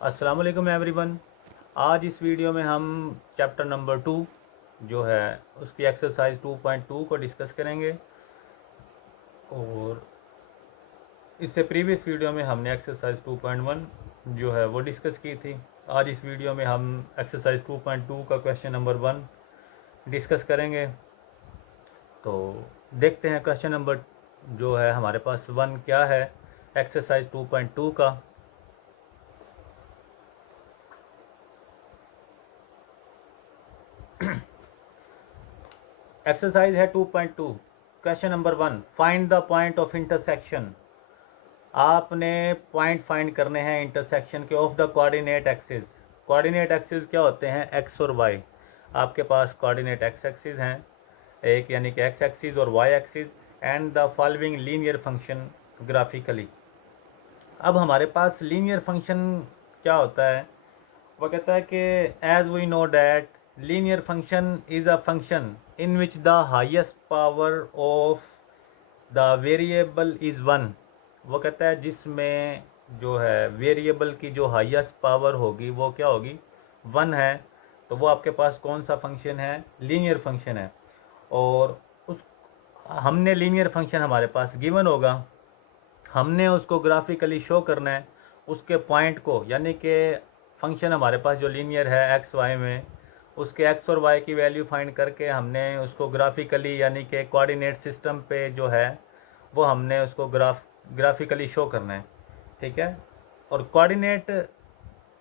अस्सलाम वालेकुम एवरीवन। आज इस वीडियो में हम चैप्टर नंबर 2 जो है उसकी एक्सरसाइज 2.2 को डिस्कस करेंगे। और इससे प्रीवियस वीडियो में हमने एक्सरसाइज 2.1 जो है वो डिस्कस की थी। आज इस वीडियो में हम एक्सरसाइज 2.2 का क्वेश्चन नंबर 1 डिस्कस करेंगे। तो देखते हैं क्वेश्चन नंबर जो है हमारे पास 1 क्या है एक्सरसाइज 2.2 का। एक्सरसाइज है 2.2। Question number 1, find the point of intersection. आपने पॉइंट फाइंड करने हैं इंटरसेक्शन के of the coordinate axis. Coordinate axis क्या होते हैं? एक्स और वाई। आपके पास कोऑर्डिनेट एक्स एक्सिस हैं, एक यानी कि एक्स एक्सिस और Y axis, and the following linear function graphically. अब हमारे पास लीनियर फंक्शन क्या होता है? वो कहता है कि as we know that linear function is a function in which the highest power of the variable is 1। वो कहता है जिसमें जो है वेरिएबल की जो हाईएस्ट पावर होगी वो क्या होगी? 1 है। तो वो आपके पास कौन सा फंक्शन है? लीनियर फंक्शन है। और उस हमने लीनियर फंक्शन हमारे पास गिवन होगा, हमने उसको ग्राफिकली शो करना है उसके पॉइंट को, यानी कि फंक्शन हमारे पास जो लीनियर है एक्स वाई में, उसके एक्स और वाई की वैल्यू फाइंड करके हमने उसको ग्राफिकली यानी कि कोऑर्डिनेट सिस्टम पे जो है वो हमने उसको ग्राफिकली शो करना है। ठीक है। और कोऑर्डिनेट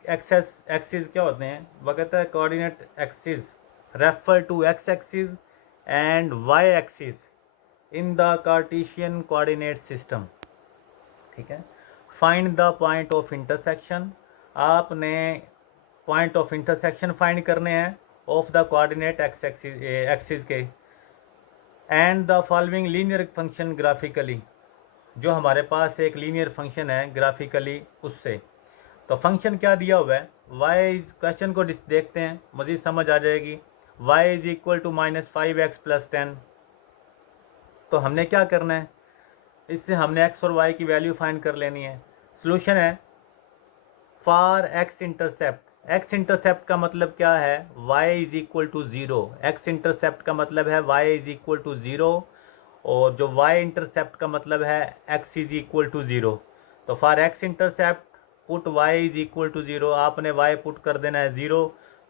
एक्सिस क्या होते हैं? वह कहता है coordinate axis refer to X axis and Y axis in the Cartesian coordinate system. ठीक है। Find the point of intersection. आपने पॉइंट ऑफ इंटरसेक्शन फाइंड करने हैं ऑफ द कोऑर्डिनेट एक्सिस के, and the following linear function graphically. जो हमारे पास एक linear function है ग्राफिकली उससे। तो फंक्शन क्या दिया हुआ है? वाई इज, क्वेश्चन को देखते हैं मज़ीद समझ आ जाएगी। Y is equal to -5x+10। तो हमने क्या करना है? इससे हमने एक्स और वाई की वैल्यू फाइंड कर लेनी है। सोल्यूशन है for X intercept. X intercept का मतलब क्या है? y is equal to 0। X intercept का मतलब है y इज इक्वल टू 0, और जो y इंटरसेप्ट का मतलब है x इज इक्वल टू 0। तो for X intercept put y is equal to 0। आपने y पुट कर देना है 0।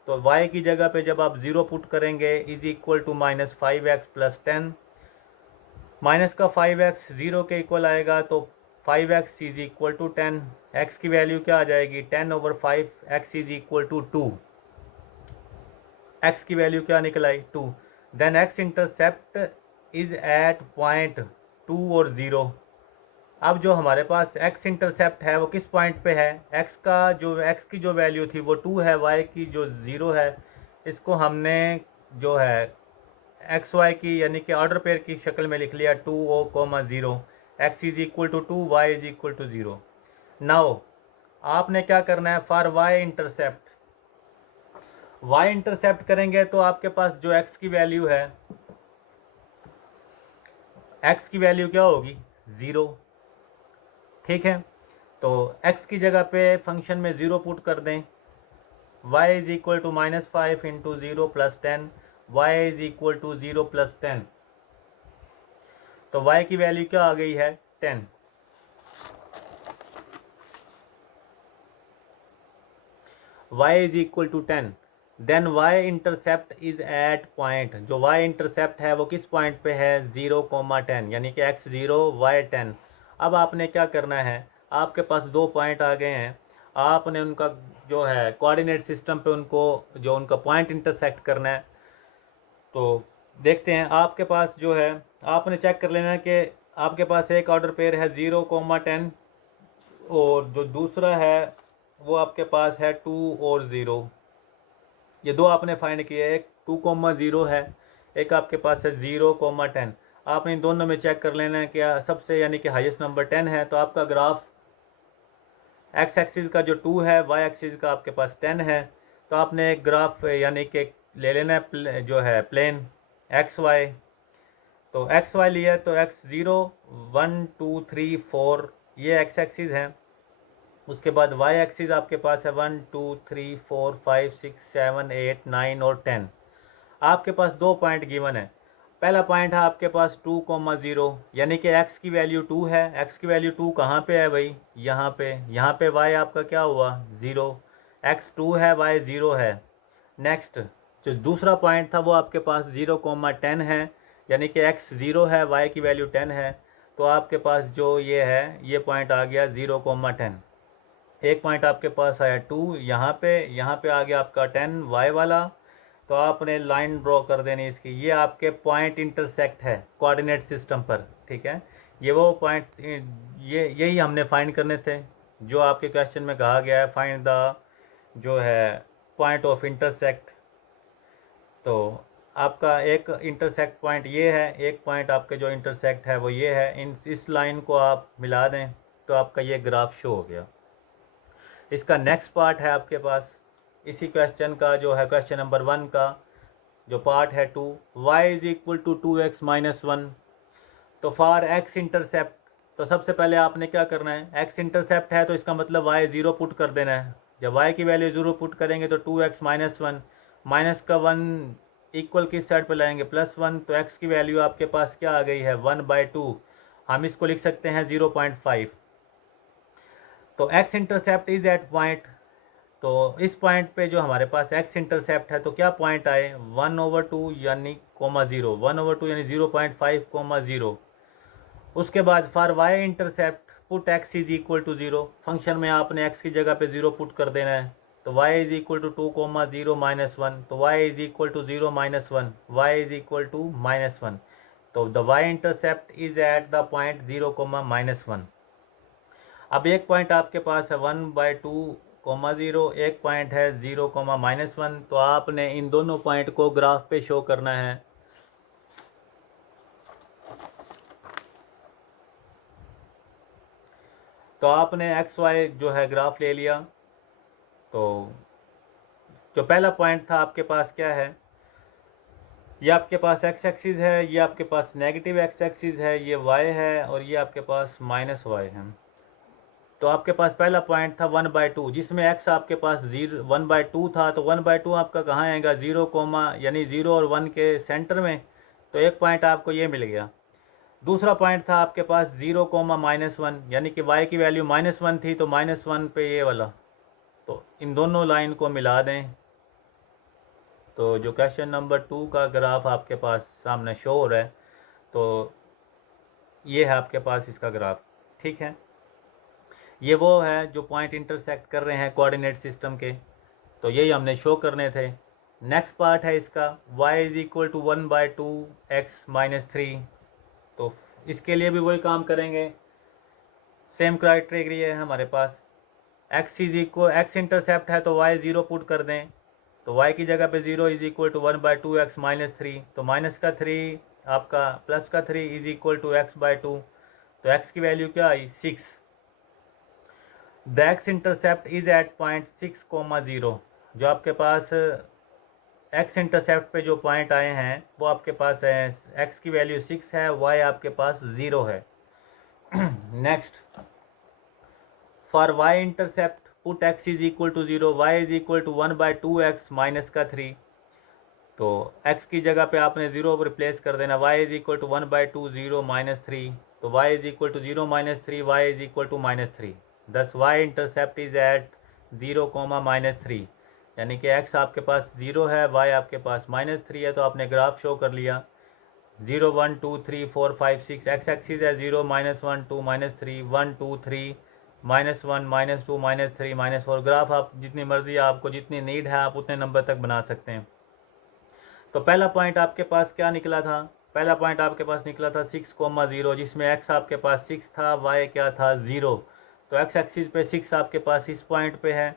तो y की जगह पे जब आप 0 पुट करेंगे is equal to -5x+10। Minus का 5x 0 के इक्वल आएगा, तो 5x is equal to 10। x की वैल्यू क्या आ जाएगी? 10/5। x is equal to 2। x की वैल्यू क्या निकल आई? 2। Then x intercept is at point 2 और 0। अब जो हमारे पास x इंटरसेप्ट है वो किस पॉइंट पे है? x की जो वैल्यू थी वो 2 है, y की जो 0 है। इसको हमने जो है एक्स वाई की यानी कि ऑर्डर पेयर की शक्ल में लिख लिया 2, 0। X is equal to 2, Y is equal to 0। Now आपने क्या करना है? For Y intercept, Y intercept करेंगे तो आपके पास जो एक्स की वैल्यू है, एक्स की वैल्यू क्या होगी? 0। ठीक है। तो एक्स की जगह पे फंक्शन में 0 पुट कर दें। Y is equal to -5 into 0 + 10। Y is equal to 0 + 10। तो y की वैल्यू क्या आ गई है? 10। y is equal to 10। Then y intercept is at point, जो y इंटरसेप्ट है वो किस पॉइंट पे है? 0,10, यानी कि x 0 y 10। अब आपने क्या करना है? आपके पास दो पॉइंट आ गए हैं, आपने उनका जो है कोऑर्डिनेट सिस्टम पे उनको जो उनका पॉइंट इंटरसेक्ट करना है। तो देखते हैं आपके पास जो है, आपने चेक कर लेना है कि आपके पास एक ऑर्डर पेयर है 0,10, और जो दूसरा है वो आपके पास है 2 और 0। ये दो आपने फाइंड किए, एक 2,0 है, एक आपके पास है 0,10। आपने इन दोनों में चेक कर लेना है क्या सबसे यानी कि हाईएस्ट नंबर 10 है। तो आपका ग्राफ एक्स एक्सिस का जो 2 है, वाई एक्सिस का आपके पास 10 है। तो आपने एक ग्राफ यानी कि ले लेना है जो है प्लेन एक्स वाई। तो एक्स वाई लिया तो x 0, 1, 2, 3, 4 ये एक्स एक्सिस है। उसके बाद वाई एक्सिस आपके पास है 1 2 3 4 5 6 7 8 9 और 10। आपके पास दो पॉइंट गिवन है। पहला पॉइंट है आपके पास 2,0 यानी कि x की वैल्यू 2 है। x की वैल्यू 2 कहाँ पे है भाई? यहाँ पे। यहाँ पे y आपका क्या हुआ? 0। x 2 है, y 0 है। नेक्स्ट जो दूसरा पॉइंट था वो आपके पास 0,10 है, यानी कि x 0 है, y की वैल्यू 10 है। तो आपके पास जो ये है ये पॉइंट आ गया 0,10। एक पॉइंट आपके पास आया 2 यहाँ पे आ गया आपका 10 y वाला। तो आपने लाइन ड्रॉ कर देनी इसकी। ये आपके पॉइंट इंटरसेक्ट है कोऑर्डिनेट सिस्टम पर, ठीक है। ये वो पॉइंट ये यही हमने फाइंड करने थे जो आपके क्वेश्चन में कहा गया है, फाइंड द जो है पॉइंट ऑफ इंटरसेक्ट। तो आपका एक इंटरसेक्ट पॉइंट ये है, एक पॉइंट आपके जो इंटरसेक्ट है वो ये है। इस लाइन को आप मिला दें तो आपका ये ग्राफ शो हो गया। इसका नेक्स्ट पार्ट है आपके पास इसी क्वेश्चन का जो है क्वेश्चन नंबर 1 का जो पार्ट है 2, y is equal to 2x minus 1। तो फॉर x इंटरसेप्ट, तो सबसे पहले आपने क्या करना है, x इंटरसेप्ट है तो इसका मतलब y 0 पुट कर देना है। जब y की वैल्यू 0 पुट करेंगे तो 2x माइनस 1, माइनस का 1 इक्वल किस साइड पर लाएंगे? +1। तो x की वैल्यू आपके पास क्या आ गई है? 1/2। हम इसको लिख सकते हैं 0.5। तो x intercept is at point, तो इस पॉइंट पे जो हमारे पास x इंटरसेप्ट है तो क्या पॉइंट आए? 1/2 यानी (0), 1/2 यानी 0.5, 0। उसके बाद for y intercept put x is equal to 0। Function में आपने x की जगह पे 0 पुट कर देना है। तो y is equal to 2,0 minus 1। तो y is equal to 0 minus 1, y is equal to -1। तो the y intercept is at the point 0, -1। अब एक पॉइंट आपके पास है 1/2, 0, एक पॉइंट है 0, -1। तो आपने इन दोनों पॉइंट को ग्राफ पे शो करना है। तो आपने एक्स वाई जो है ग्राफ ले लिया। तो जो पहला पॉइंट था आपके पास क्या है? ये आपके पास एक्स एक्सिस है, ये आपके पास नेगेटिव एक्स एक्सिस है, ये वाई है और ये आपके पास -y है। तो आपके पास पहला पॉइंट था 1/2 जिसमें x आपके पास 1/2 था। तो 1/2 आपका कहाँ आएगा? 0, यानी 0 और 1 के सेंटर में। तो एक पॉइंट आपको ये मिल गया। दूसरा पॉइंट था आपके पास 0, -1 यानी कि y की वैल्यू -1 थी तो -1 पे ये वाला। तो इन दोनों लाइन को मिला दें तो जो क्वेश्चन नंबर 2 का ग्राफ आपके पास सामने शो हो रहा है तो ये है आपके पास इसका ग्राफ, ठीक है। ये वो है जो पॉइंट इंटरसेक्ट कर रहे हैं कोऑर्डिनेट सिस्टम के। तो यही हमने शो करने थे। नेक्स्ट पार्ट है इसका y is equal to 1/2x minus 3। तो इसके लिए भी वही काम करेंगे, सेम क्राइटेरिया है हमारे पास। x इंटरसेप्ट है तो y 0 पुट कर दें। तो y की जगह पे 0 is equal to 1/2x minus 3। तो माइनस का 3 आपका प्लस का 3 इज इक्वल टू x/2। तो x की वैल्यू क्या आई? 6। The x intercept is at point 6, 0। जो आपके पास x इंटरसेप्ट पे जो पॉइंट आए हैं वो आपके पास है, x की वैल्यू 6 है, y आपके पास 0 है। Next for y intercept put x is equal to 0, y is equal to 1/2x minus का 3। तो x की जगह पे आपने 0 रिप्लेस कर देना, y is equal to 1/2 0 minus 3। तो y is equal to 0 minus 3, y is equal to -3। Thus y intercept is eight 0, -3 यानी कि x आपके पास 0 है, y आपके पास -3 है। तो आपने ग्राफ शो कर लिया 0 1 2 3 4 5 6, x एक्सिस है 0 -1 2 -3 1 2 3 -1 -2 -3 -4। ग्राफ आप जितनी मर्जी आपको जितनी नीड है आप उतने नंबर तक बना सकते हैं। तो पहला पॉइंट आपके पास क्या निकला था? पहला पॉइंट आपके पास निकला था 6, 0 जिसमें x आपके पास 6 था, y क्या था? 0। तो x एक्सिस पे 6 आपके पास इस पॉइंट पे है।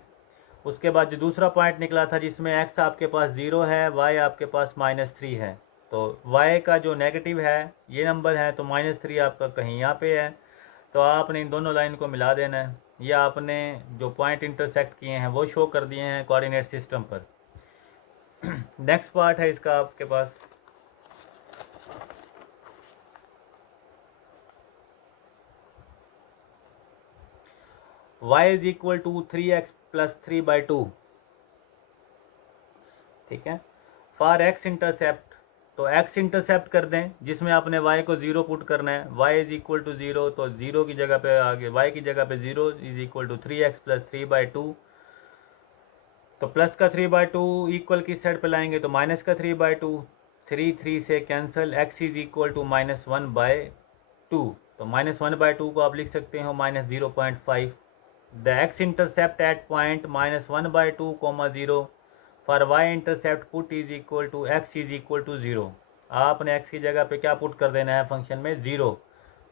उसके बाद जो दूसरा पॉइंट निकला था जिसमें x आपके पास 0 है, y आपके पास -3 है। तो y का जो नेगेटिव है ये नंबर है, तो -3 आपका कहीं यहाँ पे है। तो आपने इन दोनों लाइन को मिला देना है। ये आपने जो पॉइंट इंटरसेक्ट किए हैं वो शो कर दिए हैं कोऑर्डिनेट सिस्टम पर। नेक्स्ट पार्ट है इसका आपके पास y is equal to 3x plus 3/2, ठीक है। फॉर x इंटरसेप्ट, तो x इंटरसेप्ट कर दें जिसमें आपने y को 0 पुट करना है, y इज इक्वल टू 0, तो 0 की जगह पे आगे y की जगह पे 0 is equal to 3x plus 3/2, तो प्लस का 3/2 इक्वल किस साइड पे लाएंगे तो माइनस का 3/2, 3 से cancel, x is equal to -1/2, तो -1/2 को आप लिख सकते हो -0.5। The x intercept at point -1/2, 0 for y intercept put is equal to x is equal to 0। आपने x की जगह पे क्या पुट कर देना है फंक्शन में 0,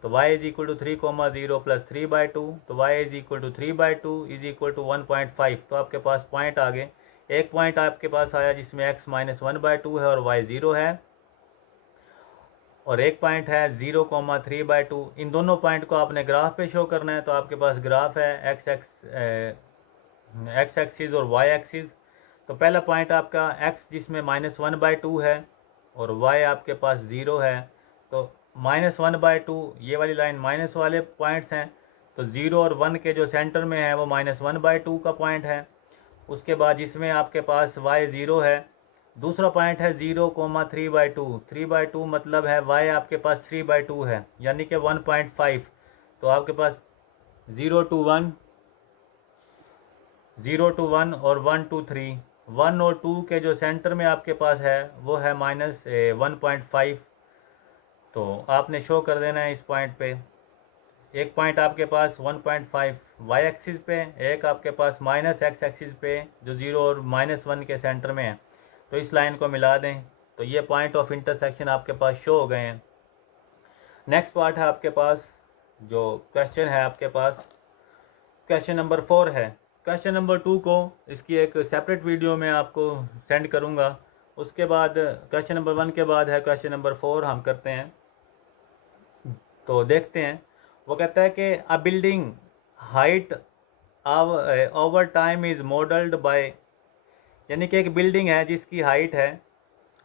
तो y is equal to 3, 0 plus 3/2, तो y is equal to 3/2 is equal to 1.5, तो आपके पास पॉइंट आ गए। एक पॉइंट आपके पास आया जिसमें x -1/2 है और y 0 है, और एक पॉइंट है 0, 3/2। इन दोनों पॉइंट को आपने ग्राफ पे शो करना है, तो आपके पास ग्राफ है x एक्सिस और y एक्सिस। तो पहला पॉइंट आपका x जिसमें -1/2 है और y आपके पास 0 है, तो -1/2 ये वाली लाइन माइनस वाले पॉइंट्स हैं, तो 0 और 1 के जो सेंटर में है वो -1/2 का पॉइंट है। उसके बाद जिसमें आपके पास y 0 है, दूसरा पॉइंट है 0, 3/2, 3/2 मतलब है y आपके पास 3/2 है, यानी कि 1.5, तो आपके पास 0 to 1, 0 to 1 और 1 to 3, 1 और 2 के जो सेंटर में आपके पास है वो है -1.5, तो आपने शो कर देना है इस पॉइंट पे। एक पॉइंट आपके पास 1.5 वाई एक्सिस पे, एक आपके पास -x एक्सिस पे जो 0 और -1 के सेंटर में है, तो इस लाइन को मिला दें, तो ये पॉइंट ऑफ इंटरसेक्शन आपके पास शो हो गए हैं। नेक्स्ट पार्ट है आपके पास, जो क्वेश्चन है आपके पास, क्वेश्चन नंबर 4 है। क्वेश्चन नंबर 2 को इसकी एक सेपरेट वीडियो में आपको सेंड करूंगा। उसके बाद क्वेश्चन नंबर 1 के बाद है क्वेश्चन नंबर 4 हम करते हैं, तो देखते हैं। वो कहता है कि a building height over time is modelled by, यानी कि एक बिल्डिंग है जिसकी हाइट है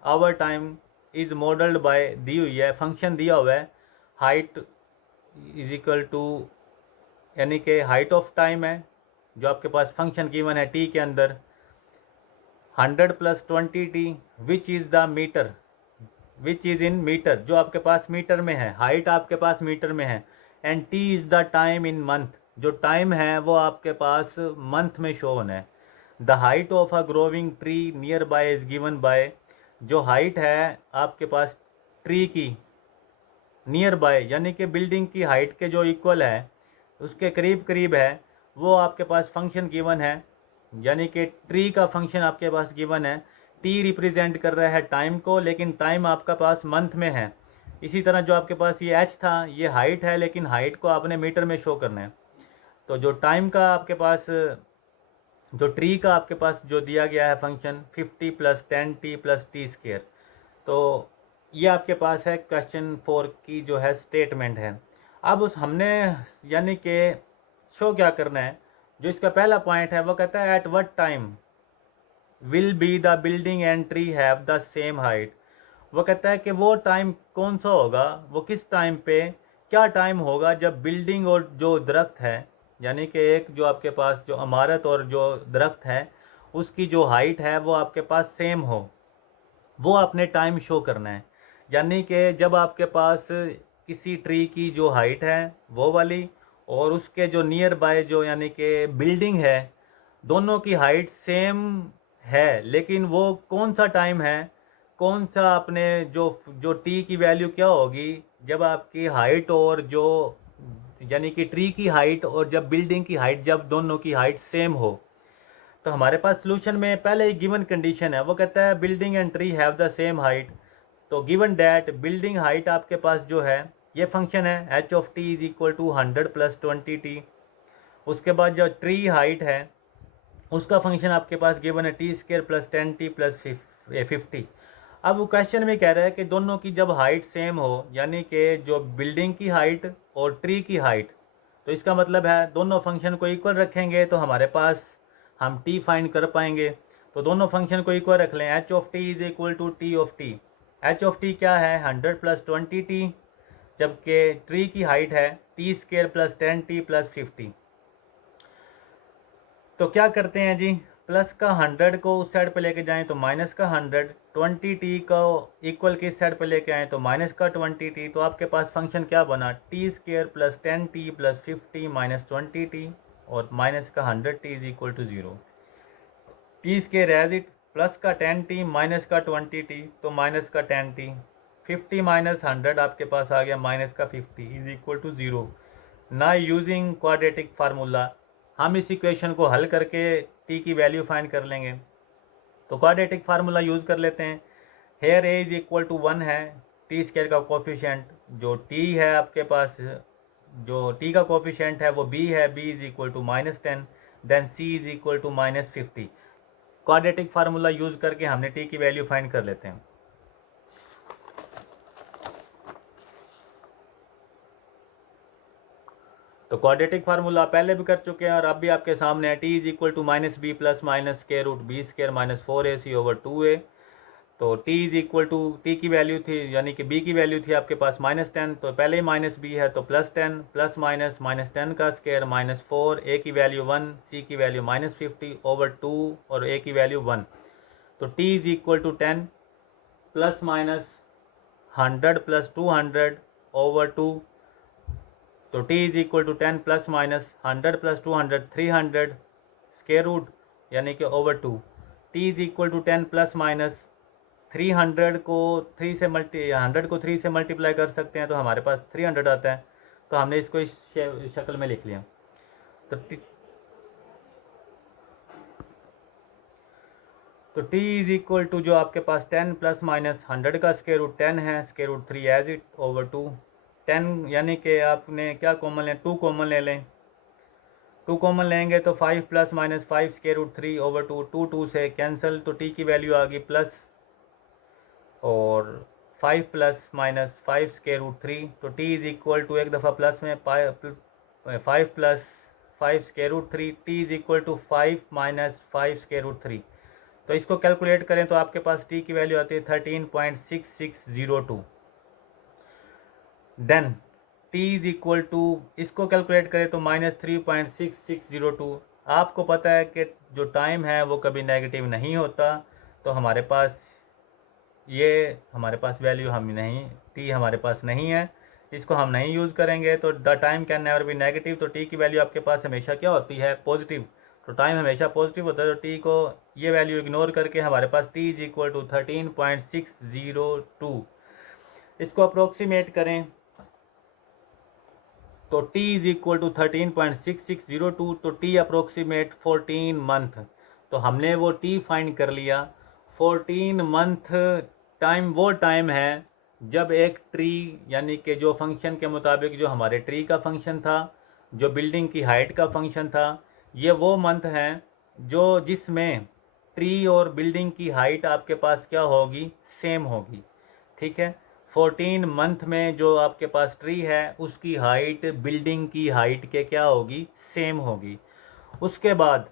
over time is modelled by, दी हुई है, फंक्शन दिया हुआ है हाइट इज इक्वल टू, यानी कि हाइट ऑफ टाइम है जो आपके पास फंक्शन गिवन है टी के अंदर 100 + 20t, which is the meter, which is in meter, जो आपके पास मीटर में है, हाइट आपके पास मीटर में है, and T is the time in month, जो टाइम है वो आपके पास मंथ में शो होना है। The height of a growing tree near by is given by, जो हाइट है आपके पास ट्री की नियर बाय, यानी कि बिल्डिंग की हाइट के जो इक्वल है उसके करीब करीब है, वो आपके पास फंक्शन गिवन है, यानी कि ट्री का फंक्शन आपके पास गिवन है। टी रिप्रेजेंट कर रहा है टाइम को, लेकिन टाइम आपका पास मंथ में है। इसी तरह जो आपके पास ये एच था, ये हाइट है, लेकिन हाइट को आपने मीटर में शो करना है। तो जो टाइम का आपके पास, जो ट्री का आपके पास जो दिया गया है फंक्शन 50 + 10t + t², तो ये आपके पास है क्वेश्चन 4 की जो है स्टेटमेंट है। अब उस हमने यानी कि शो क्या करना है, जो इसका पहला पॉइंट है वो कहता है at what time will be the building and tree have the same height. वो कहता है कि वो टाइम कौन सा होगा, वो किस टाइम पे, क्या टाइम होगा जब बिल्डिंग और जो दरख्त है, यानी कि एक जो आपके पास जो इमारत और जो दरख्त है उसकी जो हाइट है वो आपके पास सेम हो, वो आपने टाइम शो करना है। यानी कि जब आपके पास किसी ट्री की जो हाइट है वो वाली और उसके जो नियर बाय जो यानी कि बिल्डिंग है, दोनों की हाइट सेम है, लेकिन वो कौन सा टाइम है, कौन सा आपने जो जो टी की वैल्यू क्या होगी जब आपकी हाइट और जो यानी कि ट्री की हाइट और जब बिल्डिंग की हाइट, जब दोनों की हाइट सेम हो। तो हमारे पास सोल्यूशन में पहले ही गिवन कंडीशन है, वो कहता है building and tree have the same height. तो गिवन डैट बिल्डिंग हाइट आपके पास जो है ये फंक्शन है h of T is equal to 100 + 20t। उसके बाद जो ट्री हाइट है उसका फंक्शन आपके पास गिवन है t² + 10t + 50। अब वो क्वेश्चन में कह रहा है कि दोनों की जब हाइट सेम हो, यानी कि जो बिल्डिंग की हाइट और ट्री की हाइट, तो इसका मतलब है दोनों फंक्शन को इक्वल रखेंगे तो हमारे पास हम t फाइंड कर पाएंगे। तो दोनों फंक्शन को इक्वल रख लें, h of T is equal to T of T. H of T क्या है 100 + 20t, जबकि ट्री की हाइट है t² + 10t + 50। तो क्या करते हैं जी, प्लस का 100 को उस साइड पे लेके जाएं तो माइनस का 100, 20t को इक्वल के इस साइड पे लेके आएँ तो माइनस का 20t। तो आपके पास फंक्शन क्या बना, T square plus 10t plus 50 minus 20t और माइनस का 100t is equal to 0। T square as it, plus का 10t माइनस का 20t तो माइनस का 10t, 50 माइनस 100 आपके पास आ गया माइनस का 50 इज इक्वल टू 0। ना यूजिंग क्वाड्रेटिक फार्मूला हम इस इक्वेशन को हल करके t की वैल्यू फाइंड कर लेंगे। तो क्वाड्रेटिक फार्मूला यूज़ कर लेते हैं। Here A is equal to 1 है, टी स्क्वायर का कोफिशिएंट जो t है आपके पास, जो t का कोफिशिएंट है वो b है, b is equal to -10, then c is equal to -50। Quadratic formula use करके हमने t की वैल्यू फाइंड कर लेते हैं। तो क्वाड्रेटिक फार्मूला पहले भी कर चुके हैं और अब भी आपके सामने है, T is equal to minus B plus minus square root B square minus 4ac over 2a। तो t is equal to, T की वैल्यू थी यानी कि b की वैल्यू थी आपके पास -10, तो पहले ही माइनस b है तो +10 प्लस माइनस -10 का स्क्वायर -4, a की वैल्यू 1, c की वैल्यू -50 ओवर 2 और a की वैल्यू 1। तो t is equal to 10 plus minus 100 plus 200 over 2। तो t is equal to 10 plus minus 100 plus 200 300 square root यानी कि over 2। t is equal to 10 plus minus 300 को 3 से 100 को 3 से मल्टीप्लाई कर सकते हैं तो हमारे पास 300 आता है। तो हमने इसको इस शक्ल में लिख लिया। तो t इज इक्वल टू जो आपके पास 10 प्लस माइनस 100 का स्क्वायर रूट 10 है, square root 3 as it over 2। 10 यानी कि आपने क्या कॉमन लें, 2 कॉमन ले लें। 2 कॉमन लेंगे तो 5 plus minus 5 square root 3 over 2, 2 से कैंसिल तो t की वैल्यू आ गई प्लस और 5 प्लस माइनस 5 स्क्वायर रूट 3। तो t इज इक्वल टू एक दफ़ा प्लस में 5 plus 5 square root 3, t is equal to 5 minus 5 square root 3। तो इसको कैलकुलेट करें तो आपके पास t की वैल्यू आती है 13.6602। Then t is equal to, इसको कैलकुलेट करें तो -3.6602। आपको पता है कि जो टाइम है वो कभी नेगेटिव नहीं होता, तो हमारे पास हमारे पास वैल्यू हम नहीं, t हमारे पास नहीं है, इसको हम नहीं यूज़ करेंगे। तो the time can never be negative, तो t की वैल्यू आपके पास हमेशा क्या होती है, पॉजिटिव। तो टाइम हमेशा पॉजिटिव होता है, तो t को ये वैल्यू इग्नोर करके हमारे पास t इज इक्वल टू 13.602। इसको अप्रोक्सीमेट करें तो t इज इक्वल टू 13.6602, तो t अप्रोक्सीमेट 14 मंथ। तो हमने वो t फाइंड कर लिया। 14 मंथ टाइम वो टाइम है जब एक ट्री यानी कि जो फंक्शन के मुताबिक जो हमारे ट्री का फंक्शन था, जो बिल्डिंग की हाइट का फंक्शन था, ये वो मंथ हैं जो जिसमें ट्री और बिल्डिंग की हाइट आपके पास क्या होगी, सेम होगी। ठीक है, 14 मंथ में जो आपके पास ट्री है उसकी हाइट बिल्डिंग की हाइट के क्या होगी, सेम होगी। उसके बाद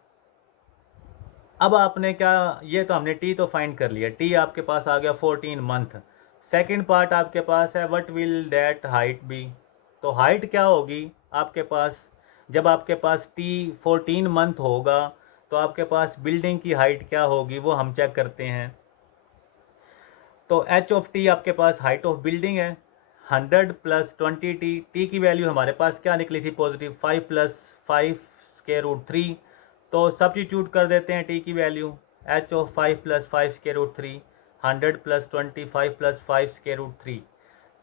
अब आपने क्या, ये तो हमने टी तो फाइंड कर लिया, टी आपके पास आ गया 14 मंथ। सेकंड पार्ट आपके पास है what will that height be. तो हाइट क्या होगी आपके पास, जब आपके पास टी 14 मंथ होगा तो आपके पास बिल्डिंग की हाइट क्या होगी वो हम चेक करते हैं। तो एच ऑफ टी आपके पास हाइट ऑफ बिल्डिंग है 100 प्लस 20t, टी की वैल्यू हमारे पास क्या निकली थी, पॉजिटिव 5 प्लस 5 स्क्वायर रूट 3। तो सब्सटीट्यूट कर देते हैं टी की value, H of 5 plus 5 square root 3, 100 plus 25 plus 5 square root 3।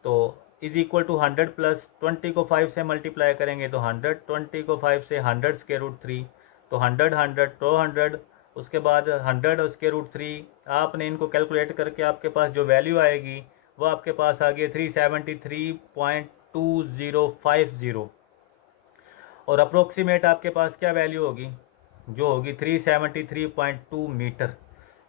तो इज इक्वल टू 100 प्लस 20 को 5 से मल्टीप्लाई करेंगे तो 100, 20 को 5 से 100 स्क्वायर रूट 3, तो 100 100 200, उसके बाद 100 स्क्वायर रूट 3। आपने इनको कैलकुलेट करके आपके पास जो वैल्यू आएगी वो आपके पास आ गई 373.2050 और अप्रोक्सीमेट आपके पास क्या वैल्यू होगी, जो होगी 373.2 मीटर।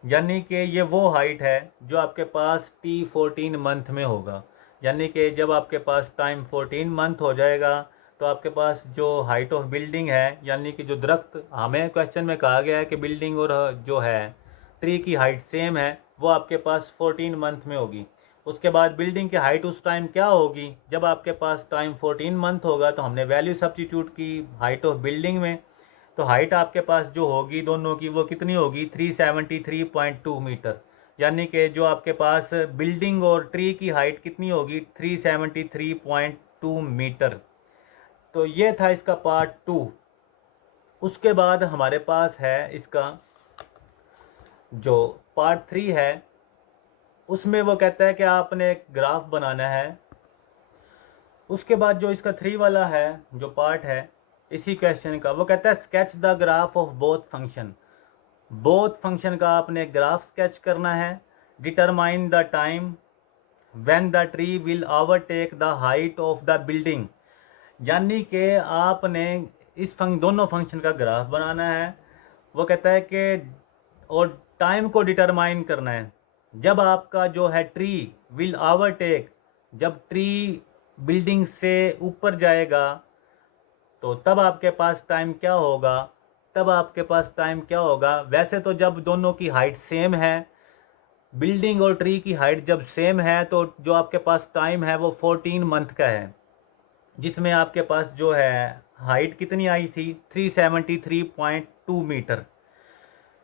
यानी कि ये वो हाइट है जो आपके पास टी 14 मंथ में होगा। यानी कि जब आपके पास टाइम 14 मंथ हो जाएगा तो आपके पास जो हाइट ऑफ बिल्डिंग है, यानी कि जो दरख्त, हमें क्वेश्चन में कहा गया है कि बिल्डिंग और जो है ट्री की हाइट सेम है, वो आपके पास 14 मंथ में होगी। उसके बाद बिल्डिंग की हाइट उस टाइम क्या होगी जब आपके पास टाइम 14 मंथ होगा, तो हमने वैल्यू सब्स्टिट्यूट की हाइट ऑफ बिल्डिंग में, तो हाइट आपके पास जो होगी दोनों की वो कितनी होगी 373.2 मीटर, यानी कि जो आपके पास बिल्डिंग और ट्री की हाइट कितनी होगी 373.2 मीटर। तो ये था इसका पार्ट 2। उसके बाद हमारे पास है इसका जो पार्ट 3 है, उसमें वो कहता है कि आपने एक ग्राफ बनाना है। उसके बाद जो इसका 3 वाला है जो पार्ट है इसी क्वेश्चन का, वो कहता है sketch the graph of both function का आपने ग्राफ स्केच करना है। Determine the time when the tree will overtake the height of the building, यानी कि आपने दोनों फंक्शन का ग्राफ बनाना है। वो कहता है कि और टाइम को डिटरमाइन करना है जब आपका जो है ट्री विल ओवरटेक, जब ट्री बिल्डिंग से ऊपर जाएगा तो तब आपके पास टाइम क्या होगा, वैसे तो जब दोनों की हाइट सेम है, बिल्डिंग और ट्री की हाइट जब सेम है, तो जो आपके पास टाइम है वो 14 मंथ का है, जिसमें आपके पास जो है हाइट कितनी आई थी 373.2 मीटर,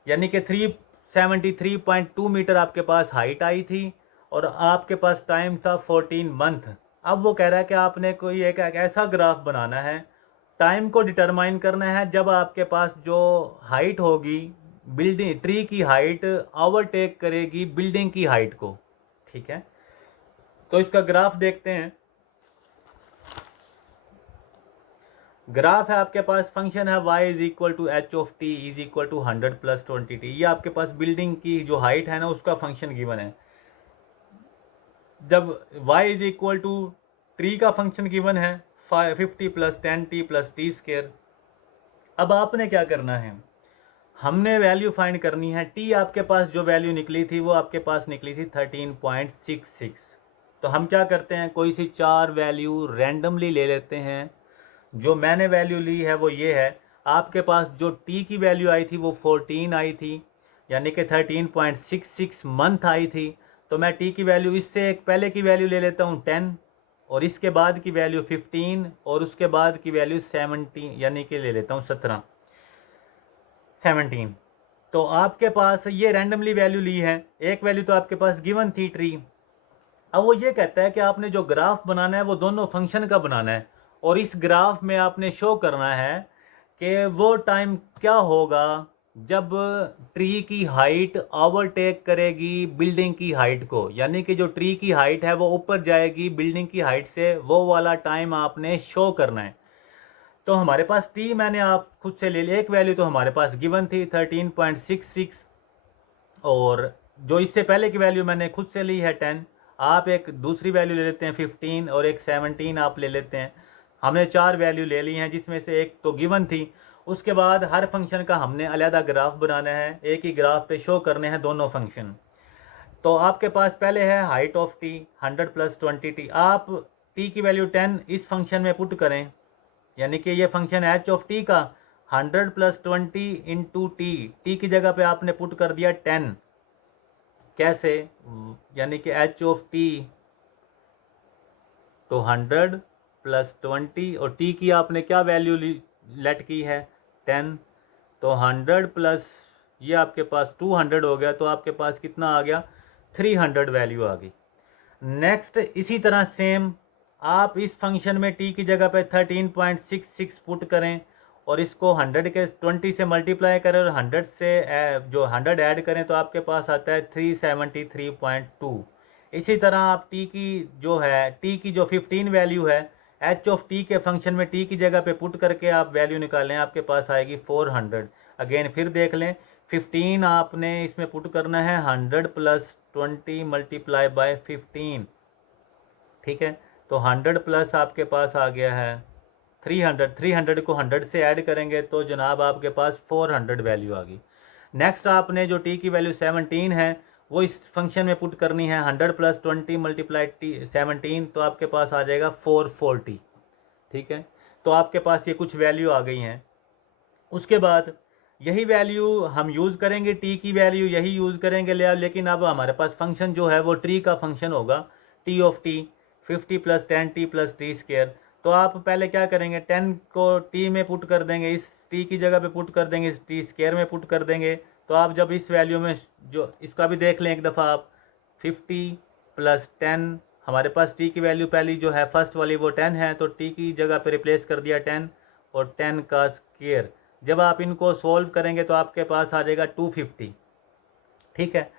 यानी कि 373.2 मीटर आपके पास हाइट आई थी और आपके पास टाइम था 14 मंथ। अब वो कह रहा है कि आपने कोई एक ऐसा ग्राफ बनाना है, टाइम को डिटरमाइन करना है जब आपके पास जो हाइट होगी, बिल्डिंग ट्री की हाइट ओवरटेक करेगी बिल्डिंग की हाइट को। ठीक है, तो इसका ग्राफ देखते हैं। ग्राफ है आपके पास, फंक्शन है y is equal to H of T is equal to 100 plus 20t। ये आपके पास बिल्डिंग की जो हाइट है ना उसका फंक्शन गिवन है। जब y is equal to tree का फंक्शन गिवन है 50 plus 10t plus T square. अब आपने क्या करना है, हमने वैल्यू फाइंड करनी है। t आपके पास जो वैल्यू निकली थी वो आपके पास निकली थी 13.66। तो हम क्या करते हैं, कोई सी 4 वैल्यू रैंडमली ले लेते हैं। जो मैंने वैल्यू ली है वो ये है, आपके पास जो t की वैल्यू आई थी वो 14 आई थी, यानी कि 13.66 मंथ आई थी। तो मैं t की वैल्यू इससे एक पहले की वैल्यू ले लेता हूँ 10, और इसके बाद की वैल्यू 15, और उसके बाद की वैल्यू 17, यानी कि ले लेता हूँ 17। तो आपके पास ये रैंडमली वैल्यू ली है, एक वैल्यू तो आपके पास गिवन थी ट्री। अब वो ये कहता है कि आपने जो ग्राफ बनाना है वो दोनों फंक्शन का बनाना है, और इस ग्राफ में आपने शो करना है कि वो टाइम क्या होगा जब ट्री की हाइट ओवरटेक करेगी बिल्डिंग की हाइट को, यानी कि जो ट्री की हाइट है वो ऊपर जाएगी बिल्डिंग की हाइट से, वो वाला टाइम आपने शो करना है। तो हमारे पास टी मैंने आप खुद से ले लिया, एक वैल्यू तो हमारे पास गिवन थी 13.66, और जो इससे पहले की वैल्यू मैंने खुद से ली है 10। आप एक दूसरी वैल्यू ले लेते हैं 15, और एक 17 आप ले लेते हैं। हमने 4 वैल्यू ले ली हैं जिसमें से एक तो गिवन थी। उसके बाद हर फंक्शन का हमने अलग ग्राफ बनाना है, एक ही ग्राफ पे शो करने हैं दोनों फंक्शन। तो आपके पास पहले है height of T 100 plus 20t। आप टी की वैल्यू 10 इस फंक्शन में पुट करें, यानी कि ये फंक्शन एच ऑफ टी का 100 प्लस 20 इंटू टी की जगह पे आपने पुट कर दिया 10। कैसे, यानी कि एच ऑफ टी तो 100 प्लस 20, और टी की आपने क्या वैल्यू लेट की है 10। तो 100 प्लस ये आपके पास 200 हो गया, तो आपके पास कितना आ गया 300 वैल्यू आ गई। नेक्स्ट इसी तरह सेम आप इस फंक्शन में टी की जगह पे 13.66 पुट करें, और इसको 100 के 20 से मल्टीप्लाई करें, और 100 से जो 100 ऐड करें तो आपके पास आता है 373.2। इसी तरह आप टी की जो 15 वैल्यू है एच ऑफ टी के फंक्शन में टी की जगह पे पुट करके आप वैल्यू निकालें, आपके पास आएगी 400। अगेन फिर देख लें, 15 आपने इसमें पुट करना है 100 प्लस 20 मल्टीप्लाई बाय 15। ठीक है, तो 100 प्लस आपके पास आ गया है 300। 300 को 100 से ऐड करेंगे तो जनाब आपके पास 400 वैल्यू आ गई। नेक्स्ट आपने जो टी की वैल्यू 17 है वो इस फंक्शन में पुट करनी है, 100 प्लस 20 मल्टीप्लाई टी 17, तो आपके पास आ जाएगा 440। ठीक है, तो आपके पास ये कुछ वैल्यू आ गई हैं। उसके बाद यही वैल्यू हम यूज़ करेंगे, टी की वैल्यू यही यूज़ करेंगे लेकिन अब हमारे पास फंक्शन जो है वो ट्री का फंक्शन होगा, T of T 50 plus 10t plus T square. तो आप पहले क्या करेंगे, 10 को टी में पुट कर देंगे, इस टी की जगह पे पुट कर देंगे, इस टी स्क्वायर में पुट कर देंगे। तो आप जब इस वैल्यू में जो इसका भी देख लें एक दफ़ा आप, 50 + 10, हमारे पास टी की वैल्यू पहली जो है फर्स्ट वाली वो 10 है, तो टी की जगह पे रिप्लेस कर दिया 10 और 10 का स्क्वायर। जब आप इनको सोल्व करेंगे तो आपके पास आ जाएगा 250। ठीक है,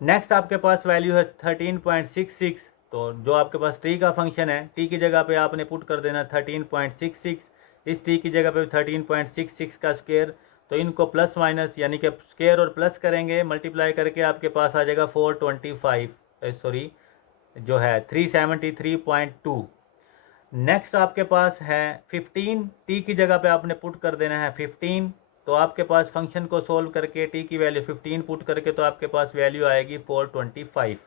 नेक्स्ट आपके पास वैल्यू है 13.66। तो जो आपके पास टी का फंक्शन है, टी की जगह पे आपने पुट कर देना 13.66, इस टी की जगह पे 13.66 का स्क्वायर। तो इनको प्लस माइनस यानी कि स्क्वायर और प्लस करेंगे, मल्टीप्लाई करके आपके पास आ जाएगा 425, सॉरी जो है 373.2। नेक्स्ट आपके पास है 15, टी की जगह पे आपने पुट कर देना है 15। तो आपके पास फंक्शन को सोल्व करके टी की वैल्यू 15 पुट करके तो आपके पास वैल्यू आएगी 425।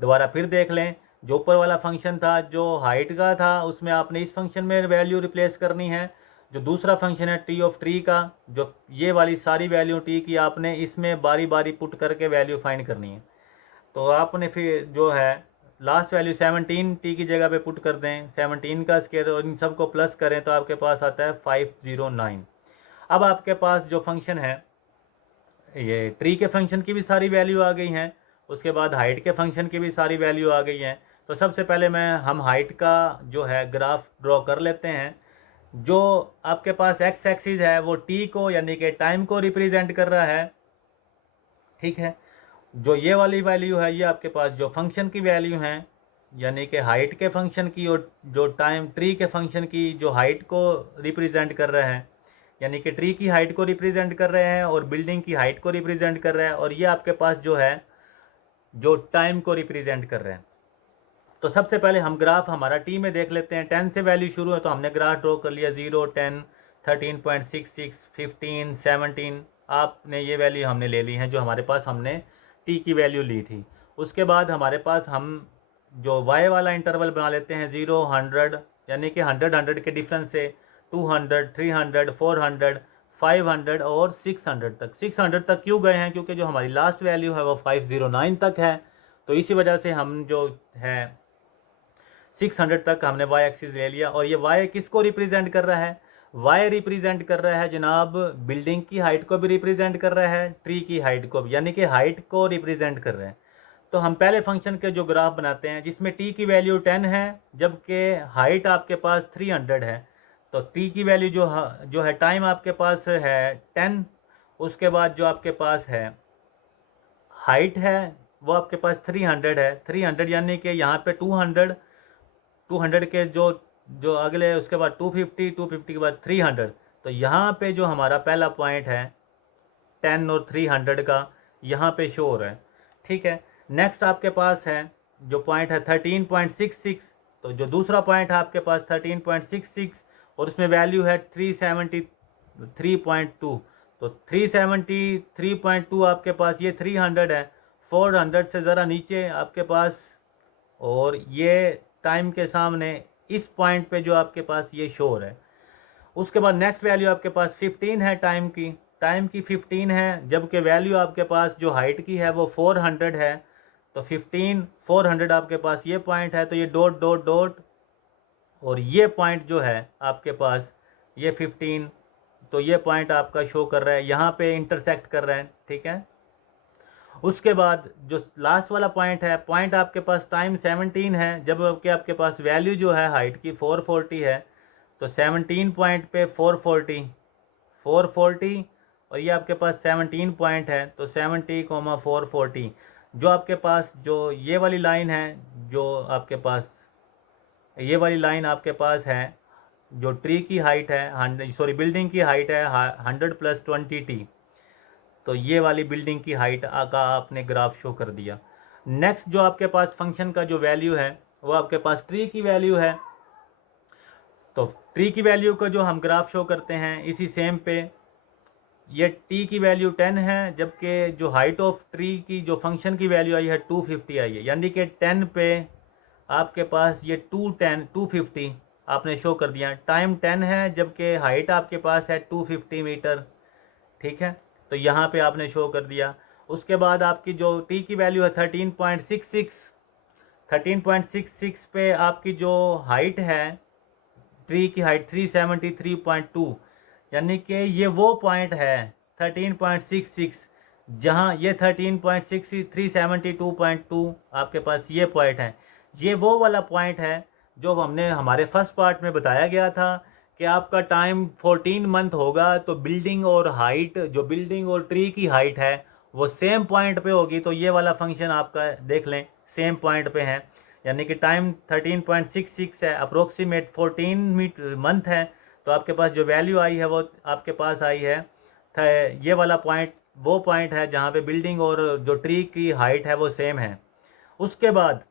दोबारा फिर देख लें, जो ऊपर वाला फंक्शन था जो हाइट का था, उसमें आपने इस फंक्शन में वैल्यू रिप्लेस करनी है। जो दूसरा फंक्शन है टी ऑफ ट्री का, जो ये वाली सारी वैल्यू टी की आपने इसमें बारी बारी पुट करके वैल्यू फाइंड करनी है। तो आपने फिर जो है लास्ट वैल्यू 17 टी की जगह पे पुट कर दें, 17 का स्क्वायर और इन सबको प्लस करें तो आपके पास आता है 509। अब आपके पास जो फंक्शन है, ये ट्री के फंक्शन की भी सारी वैल्यू आ गई हैं, उसके बाद हाइट के फंक्शन की भी सारी वैल्यू आ गई हैं। तो सबसे पहले हम हाइट का जो है ग्राफ ड्रॉ कर लेते हैं। जो आपके पास एक्स एक्सिस है वो टी को यानी कि टाइम को रिप्रेजेंट कर रहा है। ठीक है, जो ये वाली वैल्यू है ये आपके पास जो फंक्शन की वैल्यू है, यानी कि हाइट के फंक्शन की, और जो टाइम ट्री के फंक्शन की जो हाइट को रिप्रेजेंट कर रहा है, यानी कि ट्री की हाइट को रिप्रेजेंट कर रहे हैं और बिल्डिंग की हाइट को रिप्रेजेंट कर रहे हैं, और ये आपके पास जो है जो टाइम को रिप्रेजेंट कर रहे हैं। तो सबसे पहले हम ग्राफ हमारा टी में देख लेते हैं। 10 से वैल्यू शुरू है तो हमने ग्राफ ड्रॉ कर लिया, 0, 10, 13.66, 15, 17। आपने ये वैल्यू हमने ले ली है जो हमारे पास हमने टी की वैल्यू ली थी। उसके बाद हमारे पास हम जो वाई वाला इंटरवल बना लेते हैं, 0, 100, यानी कि 100 के डिफरेंस से 200, 300, 400, 500 और 600 तक। 600 तक क्यों गए हैं? क्योंकि जो हमारी लास्ट वैल्यू है वो 509 तक है, तो इसी वजह से हम जो है 600 तक हमने वाई एक्सिस ले लिया। और ये वाई किसको रिप्रेजेंट कर रहा है? वाई रिप्रेजेंट कर रहा है जनाब बिल्डिंग की हाइट को भी रिप्रेजेंट कर रहा है, ट्री की हाइट को भी, यानी कि हाइट को रिप्रेजेंट कर रहे हैं। तो हम पहले फंक्शन के जो ग्राफ बनाते हैं जिसमें टी की वैल्यू 10 है जबकि हाइट आपके पास 300 है। तो टी की वैल्यू जो है टाइम आपके पास है 10, उसके बाद जो आपके पास है हाइट है वो आपके पास 300 है। 300 यानी कि यहाँ पे 200 के जो जो अगले उसके बाद 250, 250 के बाद 300। तो यहाँ पे जो हमारा पहला पॉइंट है 10 और 300 का यहाँ पे शो हो रहा है। ठीक है, नेक्स्ट आपके पास है जो पॉइंट है 13.66। तो जो दूसरा पॉइंट है आपके पास 13.66 और उसमें वैल्यू है 373.2। तो 373.2 आपके पास ये 300 है, 400 से ज़रा नीचे आपके पास, और ये टाइम के सामने इस पॉइंट पे जो आपके पास ये शो है। उसके बाद नेक्स्ट वैल्यू आपके पास 15 है, टाइम की 15 है, जबकि वैल्यू आपके पास जो हाइट की है वो 400 है। तो 15, 400 आपके पास ये पॉइंट है, तो ये डॉट डॉट डॉट, और ये पॉइंट जो है आपके पास ये 15, तो ये पॉइंट आपका शो कर रहा है, यहाँ पे इंटरसेक्ट कर रहा है। ठीक है, उसके बाद जो लास्ट वाला पॉइंट है, पॉइंट आपके पास टाइम 17 है, जबकि आपके पास वैल्यू जो है हाइट की 440 है। तो 17 पॉइंट पे 440 और ये आपके पास 17 पॉइंट है, तो 70, 440। जो आपके पास जो ये वाली लाइन है, जो आपके पास ये वाली लाइन आपके पास है, जो ट्री की हाइट है, सॉरी बिल्डिंग की हाइट है 100 + 20t। तो ये वाली बिल्डिंग की हाइट का आपने ग्राफ शो कर दिया। नेक्स्ट जो आपके पास फंक्शन का जो वैल्यू है वो आपके पास ट्री की वैल्यू है। तो ट्री की वैल्यू का जो हम ग्राफ शो करते हैं इसी सेम पे, ये टी की वैल्यू 10 है, जबकि जो हाइट ऑफ ट्री की जो फंक्शन की वैल्यू आई है 250 आई है, यानी कि 10 पे आपके पास ये 250 आपने शो कर दिया। टाइम 10 है जबकि हाइट आपके पास है 250 मीटर। ठीक है, तो यहाँ पे आपने शो कर दिया। उसके बाद आपकी जो टी की वैल्यू है 13.66 पे आपकी जो हाइट है ट्री की हाइट 373.2, यानी कि ये वो पॉइंट है 13.66, जहाँ ये 13.66 372.2 आपके पास ये पॉइंट है। ये वो वाला पॉइंट है जो हमने हमारे फर्स्ट पार्ट में बताया गया था कि आपका टाइम 14 मंथ होगा तो बिल्डिंग और हाइट, जो बिल्डिंग और ट्री की हाइट है वो सेम पॉइंट पे होगी। तो ये वाला फंक्शन आपका देख लें सेम पॉइंट पे है, यानी कि टाइम 13.66 है, अप्रोक्सीमेट 14 मंथ है। तो आपके पास जो वैल्यू आई है वो आपके पास आई है ये वाला पॉइंट वो पॉइंट है जहाँ पे बिल्डिंग और जो ट्री की हाइट है वो सेम है। उसके बाद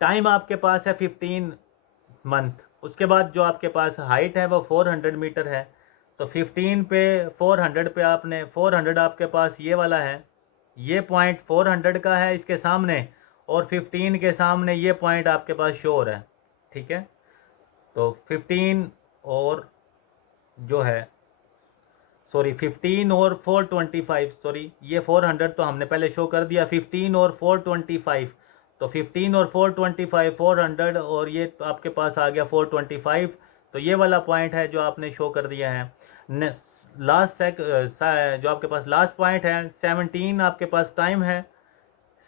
टाइम आपके पास है 15 मंथ, उसके बाद जो आपके पास हाइट है वो 400 मीटर है। तो 15 पे 400 पे आपने 400 आपके पास ये वाला है, ये पॉइंट 400 का है इसके सामने, और 15 के सामने ये पॉइंट आपके पास शो हो रहा है। ठीक है, तो 15 और जो है सॉरी 15 और 425, सॉरी ये 400 तो हमने पहले शो कर दिया, 15 और 425, तो 15 और 425 400 और ये तो आपके पास आ गया 425। तो ये वाला पॉइंट है जो आपने शो कर दिया है। लास्ट जो आपके पास लास्ट पॉइंट है 17 आपके पास टाइम है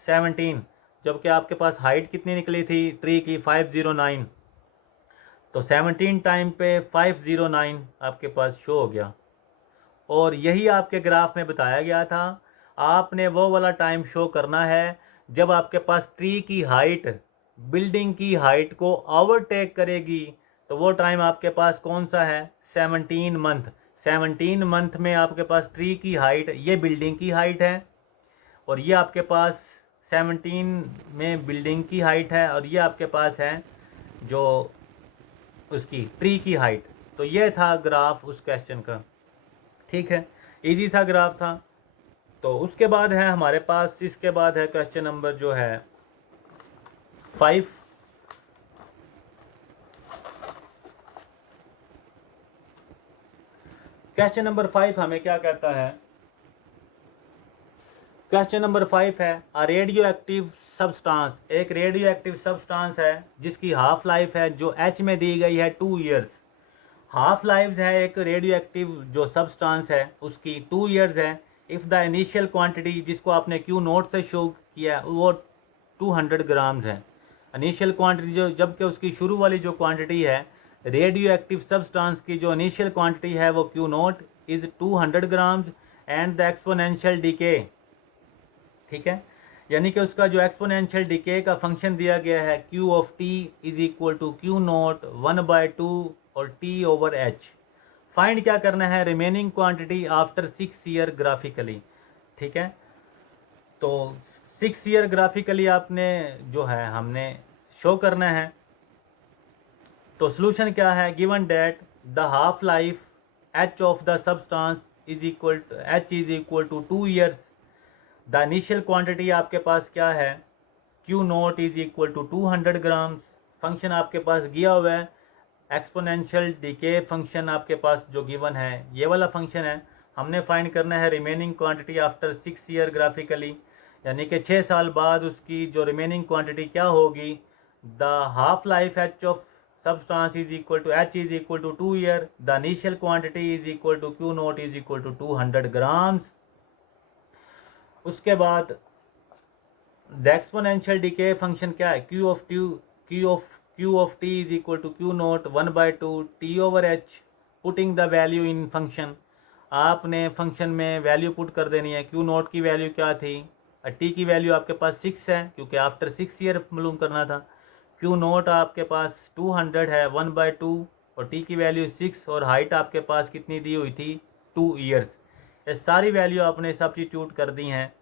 17, जबकि आपके पास हाइट कितनी निकली थी ट्री की 509, तो 17 टाइम पे 509 आपके पास शो हो गया। और यही आपके ग्राफ में बताया गया था, आपने वो वाला टाइम शो करना है जब आपके पास ट्री की हाइट बिल्डिंग की हाइट को ओवरटेक करेगी। तो वो टाइम आपके पास कौन सा है 17 मंथ। 17 मंथ में आपके पास ट्री की हाइट ये बिल्डिंग की हाइट है, और ये आपके पास 17 में बिल्डिंग की हाइट है, और ये आपके पास है जो उसकी ट्री की हाइट। तो ये था ग्राफ उस क्वेश्चन का। ठीक है, इजी सा ग्राफ था। तो उसके बाद है हमारे पास, इसके बाद है क्वेश्चन नंबर जो है 5। क्वेश्चन नंबर 5 हमें क्या कहता है, क्वेश्चन नंबर 5 है अ रेडियो एक्टिव सब्सटेंस, एक रेडियो एक्टिव सब्सटेंस है जिसकी हाफ लाइफ है जो एच में दी गई है 2 ईयर्स। हाफ लाइफ है एक रेडियो एक्टिव जो सब्सटेंस है उसकी 2 ईयर्स है। इफ़ द इनिशियल क्वांटिटी जिसको आपने क्यू नोट से शो किया वो 200 ग्राम्स है। इनिशियल क्वांटिटी जो, जबकि उसकी शुरू वाली जो क्वांटिटी है रेडियो एक्टिव सब्सटेंस की जो इनिशियल क्वांटिटी है वो Q naught is 200 grams and the exponential decay. ठीक है, यानी कि उसका जो एक्सपोनेंशियल डीके का फंक्शन दिया गया है Q of T is equal to Q naught 1/2 और टी ओवर एच। फाइंड क्या करना है remaining quantity after 6 year graphically. ठीक है, तो 6 ईयर ग्राफिकली आपने जो है हमने शो करना है। तो सोल्यूशन क्या है, given that the half life H of the substance is equal H is equal to 2 years. The initial quantity आपके पास क्या है Q naught is equal to 200 grams. Function आपके पास दिया हुआ है एक्सपोनेंशियल डीके फंक्शन आपके पास जो गिवन है ये वाला फंक्शन है। हमने फाइंड करना है remaining quantity after 6 year graphically, यानी कि 6 साल बाद उसकी जो रिमेनिंग क्वांटिटी क्या होगी। The half life H of substance is equal to H is equal to 2 year, the initial quantity is equal to Q naught is equal to 200 grams. उसके बाद द एक्सपोनेंशियल डीके फंक्शन क्या है Q of T is equal to Q naught 1/2 T over H. Putting the value in function, आपने function में value put कर देनी है। Q note की वैल्यू क्या थी, टी की वैल्यू आपके पास 6 है क्योंकि आफ्टर 6 ईयर मालूम करना था। क्यू नोट आपके पास 200 है 1/2 और टी की वैल्यू 6 और हाइट आपके पास कितनी दी हुई थी 2 ईयर्स। ये सारी वैल्यू आपने सब्स्टिट्यूट कर दी हैं।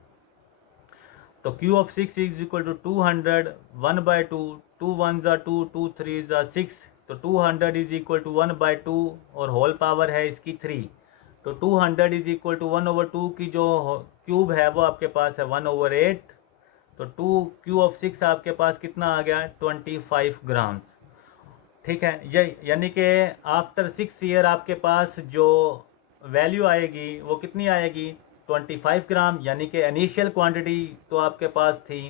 तो Q of 6 is equal to 200 1/2 2 1 ज़ा 2 2 3 ज़ा 6, तो 200 इज इक्वल टू 1/2 और होल पावर है इसकी 3। तो 200 इज इक्वल टू 1/2 की जो क्यूब है वो आपके पास है 1/8। तो 2 क्यू ऑफ 6 आपके पास कितना आ गया 25 ग्राम्स। ठीक है, ये यानी कि आफ्टर 6 ईयर आपके पास जो वैल्यू आएगी वो कितनी आएगी 25 ग्राम, यानी कि इनिशियल क्वांटिटी तो आपके पास थी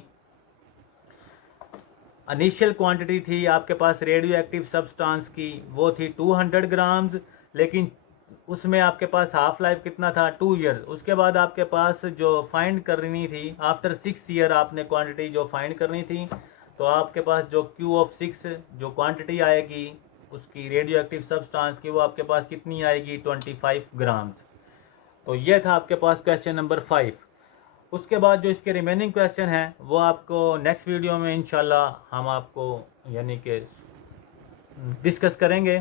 इनिशियल क्वांटिटी थी आपके पास रेडियो एक्टिव सब्सटेंस की, वो थी 200 ग्राम्स, लेकिन उसमें आपके पास हाफ लाइफ कितना था, 2 ईयर्स। उसके बाद आपके पास जो फाइंड करनी थी आफ्टर 6 ईयर, आपने क्वांटिटी जो फाइंड करनी थी, तो आपके पास जो Q(6) जो क्वांटिटी आएगी उसकी रेडियो एक्टिव सब्सटेंस की, वो आपके पास कितनी आएगी, 25 ग्राम। तो ये था आपके पास क्वेश्चन नंबर 5। उसके बाद जो इसके रिमेनिंग क्वेश्चन हैं वो आपको नेक्स्ट वीडियो में इंशाल्लाह हम आपको यानी कि डिस्कस करेंगे।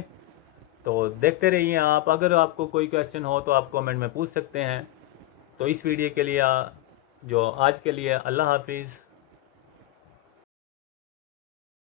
तो देखते रहिए आप। अगर आपको कोई क्वेश्चन हो तो आप कमेंट में पूछ सकते हैं। तो इस वीडियो के लिए जो आज के लिए अल्लाह हाफिज़।